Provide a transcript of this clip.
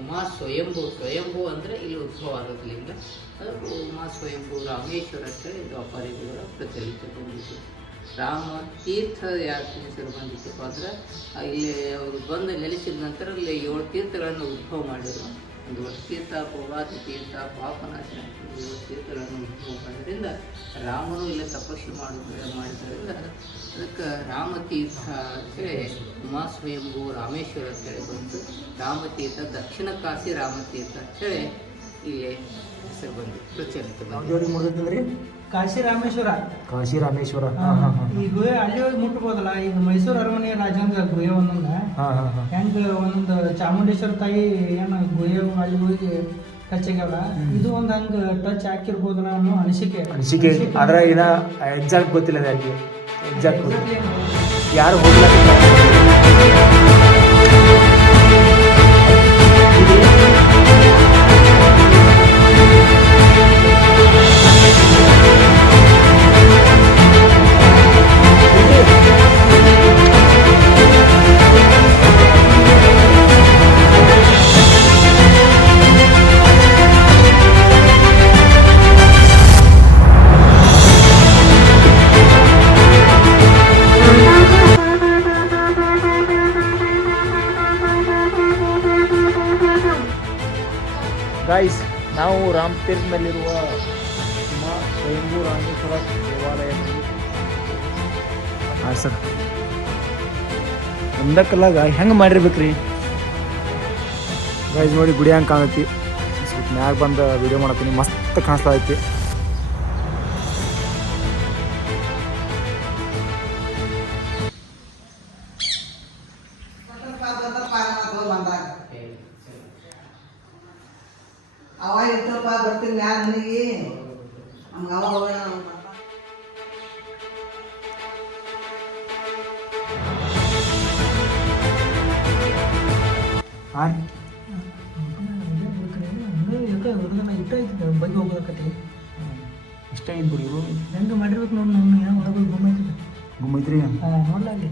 ಉಮಾ ಸ್ವಯಂಭೂ ಅಂದರೆ ಇಲ್ಲಿ ಉದ್ಭವ ಆಗೋದ್ರಿಂದ ಅದು ಉಮಾ ಸ್ವಯಂಭೂ ರಾಮೇಶ್ವರ ಅಂತೇಳಿ ದ್ವಾಪಾರಿಗಳ ಪ್ರಚಲಿತ ಬಂದಿತ್ತು. ರಾಮ ತೀರ್ಥ ಯಾಕೆ ಹೆಸರು ಬಂದಿತ್ತಪ್ಪ ಅಂದ್ರೆ ಇಲ್ಲಿ ಅವರು ಬಂದು ನೆಲೆಸಿದ ನಂತರ ಅಲ್ಲಿ 7 ತೀರ್ಥಗಳನ್ನು ಉದ್ಭವ ಮಾಡಿದರು. ಒಂದು ತೀರ್ಥ, ಪೌವಾತಿ ತೀರ್ಥ, ಪಾಪನಾಶನ 7 ತೀರ್ಥಗಳನ್ನು ಉದ್ಭವ ಮಾಡೋದ್ರಿಂದ ರಾಮನು ಇಲ್ಲಿ ತಪಸ್ಸು ಮಾಡಿದ್ರಿಂದ ಅದಕ್ಕೆ ರಾಮತೀರ್ಥ ಅಂತೇಳಿ ಉಮಾ ಸ್ವಯಂಭೂ ರಾಮೇಶ್ವರ ಅಂತೇಳಿ ಬಂತು. ರಾಮತೀರ್ಥ, ದಕ್ಷಿಣ ಕಾಶಿ ರಾಮತೀರ್ಥ ಅಂತೇಳಿ ಇಲ್ಲಿ ಹೆಸರು ಬಂದಿತ್ತು, ಪ್ರಚಲಿತ ಬಂದಿತ್ತು. ಕಾಶಿ ರಾಮೇಶ್ವರ ಈ ಗುಹೆ ಅಲ್ಲಿ ಹೋಗಿ ಮುಟ್ಬೋದಲ್ಲ. ಈಗ ಮೈಸೂರು ಅರಮನೆ ರಾಜಂದ್ರ ಗುಹೆ ಒಂದೊಂದ ಹೆಂಗ ಒಂದೊಂದು ಚಾಮುಂಡೇಶ್ವರ ತಾಯಿ ಏನು ಗುಹೆ ಅಲ್ಲಿ ಹೋಗಿ ಟಚ್ ಆಗ್ಯಾವಲ್ಲ, ಇದು ಒಂದು ಹಂಗ ಟಚ್ ಹಾಕಿರ್ಬೋದಲ್ಲ ಅನ್ನೋ ಅನಿಸಿಕೆ. ಆದ್ರೆ ಏನ ಎಕ್ಸಾಕ್ಟ್ ಗೊತ್ತಿಲ್ಲ ಯಾರಿಗೆ, ಎಕ್ಸಾಕ್ಟ್ ಯಾರು ಹೋಗಿಲ್ಲ. ಗೈಸ್, ನಾವು ರಾಮತೀರ್ಥದಲ್ಲಿರುವ ಉಮಾ ಸ್ವಯಂಭೂ ರಾಮೇಶ್ವರ ದೇವಾಲಯದಲ್ಲಿ ಸರ್ ಒಂದಕ್ಕಲ್ಲಾಗ ಹೆಂಗೆ ಮಾಡಿರ್ಬೇಕ್ರಿ ಗೈಸ್. ನೋಡಿ ಗುಡಿ ಹಂಗೆ ಕಾಣೈತಿ. ಸ್ವಲ್ಪ ಮ್ಯಾಗ ಬಂದು ವಿಡಿಯೋ ಮಾಡತ್ತೀನಿ, ಮಸ್ತ್ ಕಾಣಿಸ್ತಾ ಐತಿ. ಅವ ಇರ್ತಪ್ಪ ಬರ್ತೀನಿ ಮ್ಯಾಲ ಮನೆಗೆ ನಮ್ಗೆ ಅವ ಹೋಗೋಣ. ಬಗ್ಗೆ ಹೋಗೋದಕ್ಕತಿ ಇಷ್ಟ ಐತಿ ಬಿಡಿ. ಹೆಂಗೆ ಮಾಡಿರ್ಬೇಕು ನೋಡಿ. ನಾವು ಏನೋ ಒಳಗೆ ಗುಮ್ಮೈತಿ ಗುಮ್ಮೈತ್ರಿ ನೋಡ್ಲಾಗಿ